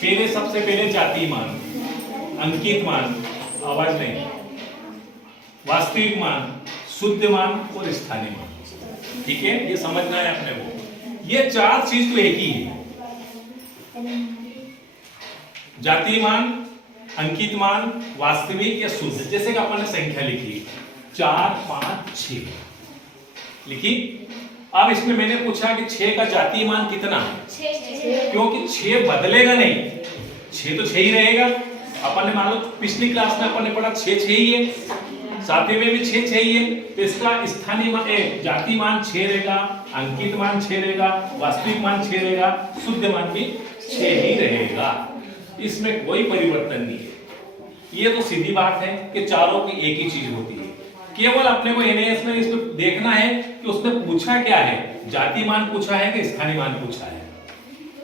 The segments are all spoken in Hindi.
पहले सबसे पहले जातीय मान, अंकित मान, आवाज नहीं, वास्तविक मान, शुद्ध मान और स्थानीय मान। ठीक है, ये समझना है अपने को। ये चार चीज तो एक ही है, जातीय मान, अंकित मान, वास्तविक या शुद्ध। जैसे कि अपन ने संख्या लिखी 4 5 6 लिखी। अब इसमें मैंने पूछा कि 6 का जातीय मान कितना है, क्योंकि 6 बदलेगा नहीं, 6 तो 6 ही रहेगा। अपन ने मान लो पिछली क्लास में अपन ने पढ़ा 6 6 ही है, सातवें में भी 6 6 ही है, तो इसका स्थानीय मान जातीय मान 6 रहेगा, अंकित मान 6 रहेगा, वास्तविक मान 6 रहेगा, शुद्ध मान भी 6 ही रहेगा। इसमें कोई परिवर्तन नहीं है। ये तो सीधी बात है कि चारों की एक ही चीज होती है। केवल अपने को एनएएस में इसमें देखना है कि उसने पूछा क्या है, जातीय मान पूछा है कि स्थानीय मान पूछा है।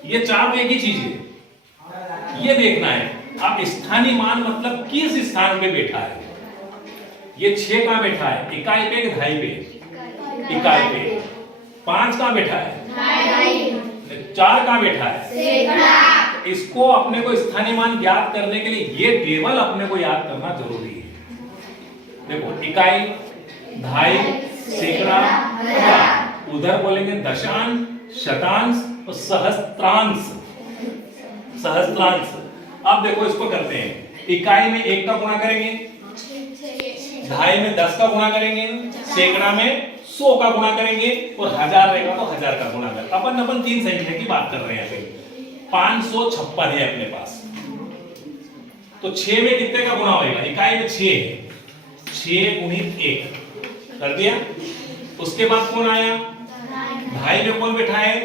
ये चार एक ही चीज है, ये देखना है। अब स्थानीय मान मतलब किस स्थान पे बैठा है। ये 6 कहां बैठा है, इकाई पे कि दहाई पे, इकाई पे। 5 कहां बैठा है, 4 कहां बैठा है। इसको अपने को स्थानीय मान ज्ञात करने के लिए ये टेबल अपने को याद करना जरूरी है। देखो, इकाई, दहाई, सैकड़ा, हजार। उधर बोलेंगे दशांश, शतांश और सहस्त्रांश, सहस्त्रांश। अब देखो इसको करते हैं। इकाई में 1 का गुणा करेंगे, दहाई में 10 का गुणा करेंगे, सैकड़ा में 100 का गुणा करेंगे और हजार रहेगा तो 1000 का गुणा करेंगे। अपन 3 संख्या की बात कर रहे हैं। 556 है अपने पास, तो 6 में कितने का गुणा होगा, इकाई में 6 है, 6 गुणित 1 कर दिया। उसके बाद कौन आया, दहाई में कौन बैठा है,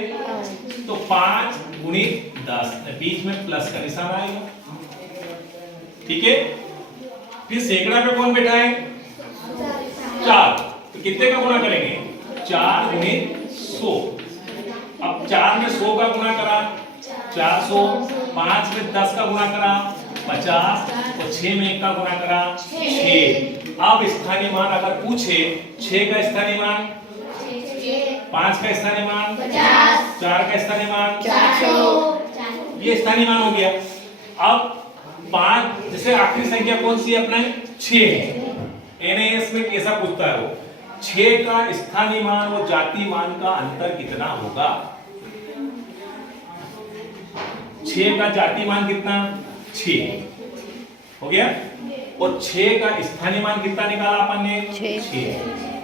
तो 5 गुणित 10, बीच में प्लस का निशान आएगा। ठीक है, फिर सैकड़ा पे कौन बैठा है, 4, तो कितने का गुणा करेंगे, 4 गुणित 100। अब 4 में 100 का गुणा करा 400, 5 में 10 का गुणा करा 50 और 6 में 1 का गुणा करा 6। अब स्थानीय मान अगर पूछे, 6 का स्थानीय मान, 5 का स्थानीय मान 50, 4 का स्थानीय मान 400, ये स्थानीय मान हो गया। अब 5 जैसे आखिरी संख्या कौन सी है अपने, 6 है। एनएएस में कैसा पूछता है वो, 6 का स्थानीय मान और जातीय मान का अंतर कितना होगा। 6 का जातीय मान कितना, 6 हो गया, और 6 का स्थानीय मान कितना निकाला अपन ने, 6।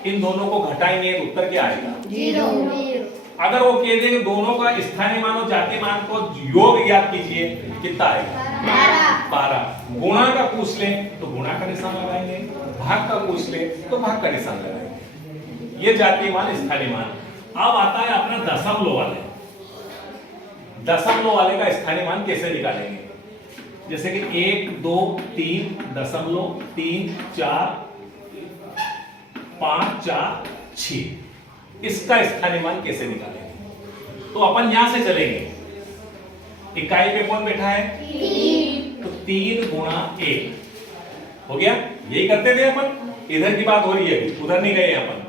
इन दोनों को घटाएंगे तो उत्तर क्या आएगा, 0। अगर वो कह दे कि दोनों का स्थानीय मान और जातीय मान को योग ज्ञात कीजिए, कितना आएगा, 12। गुणा का पूछ ले तो गुणा का निशान लगाएंगे, भाग का पूछ ले तो भाग का निशान लगाएंगे। ये जातीय मान, स्थानीय मान। अब आता है अपना दशमलव वाले। दशमलव वाले का स्थानीय मान कैसे निकालेंगे, जैसे कि 1 2 3 दशमलव 3 4 5 4 6, इसका स्थानीय मान कैसे निकालेंगे। तो अपन यहां से चलेंगे, इकाई पे कौन बैठा है, 3, तो 3 गुणा 1 हो गया। यही करते थे अपन, इधर की बात हो रही है, उधर नहीं गए अपन।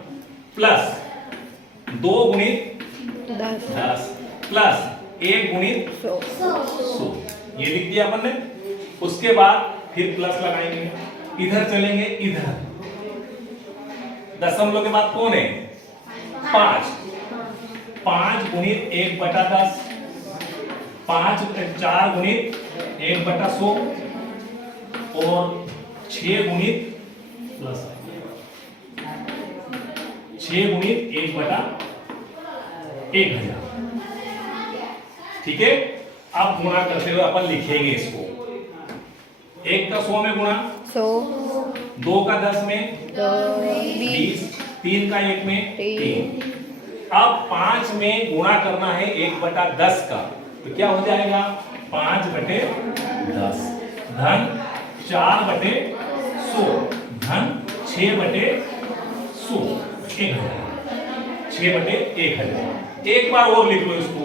प्लस 2 गुणित 10 प्लस 1 गुणित 100, ये लिख दिया अपन ने। उसके बाद फिर प्लस लगाएंगे, इधर चलेंगे, इधर दशमलव के बाद कौन है, 5, 5 गुणित 1/10, 4 गुणित 1/100 और 6 गुणित प्लस 6 गुणित 1/1000। ठीक है, अब गुणा करते हुए अपन लिखेंगे इसको। 1 का 100 में गुणा 100, 2 का 10 में 20, 3 का 1 में 3। अब 5 में गुणा करना है 1/10 का, तो क्या हो जाएगा, 5/10 धन 4/100 धन 6/100, 6/1000। एक बार और लिख लो इसको,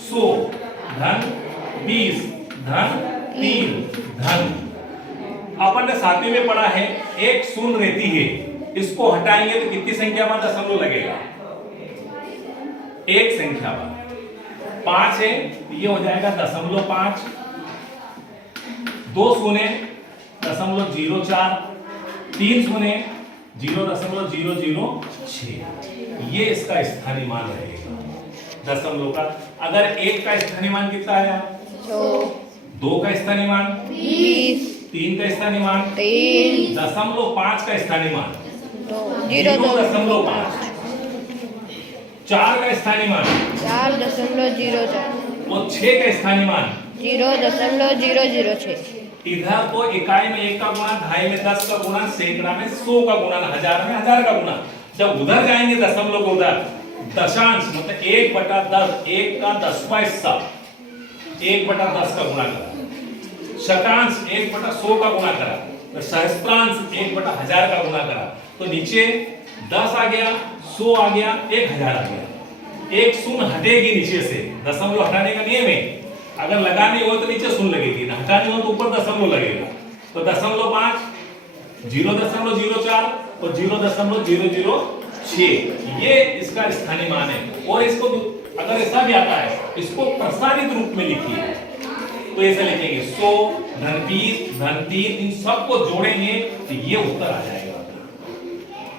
100 धन 20 धन 3 धन। अपन ने सातवें में पढ़ा है, एक शून्य रहती है, इसको हटाएंगे तो कितनी संख्या में दशमलव लगेगा, एक संख्या में 5 है, ये हो जाएगा 0.5 2 शून्य 0.04, 3 शून्य 0.006, ये इसका स्थानीय मान रहेगा दशमलव का। अगर 1 का स्थानीय मान कितना आया? 2 का स्थानीय मान 20, 3 का स्थानीय मान 3, 0.5 का स्थानीय मान 0.5, 4 का स्थानीय मान 4.04, और 6 का स्थानीय मान 0.006। इधर तो इकाई में 1 का गुणा, ढाई में 10 का गुणा, सैकड़ा में 100 का गुणा, हजार में 1000 का गुणा। जब उधर जाएंगे दशमलव को उधर दशांश मतलब 1/10, 1 का 10वां हिस्सा 1/10 का गुणा करा, शतांश 1/100 का गुणा करा, तो सहस्त्रांश 1/1000 का गुणा करा, तो नीचे 10 आ गया, 100 आ गया, 1000 आ गया। एक शून्य हटेगी नीचे से, दशमलव हटाने का नियम है। अगर लगानी हो तो नीचे शून्य लगेगी, ना हटानी हो तो ऊपर दशमलव लगेगा। तो 0.5, 0.04 और 0.006 ये इसका स्थानीय मान है। और इसको अगर ऐसा भी आता है, इसको प्रसारित रूप में लिखिए, तो ऐसा लिखेंगे 100 -20 -3, इन सबको जोड़ेंगे तो ये उत्तर आ जाएगा।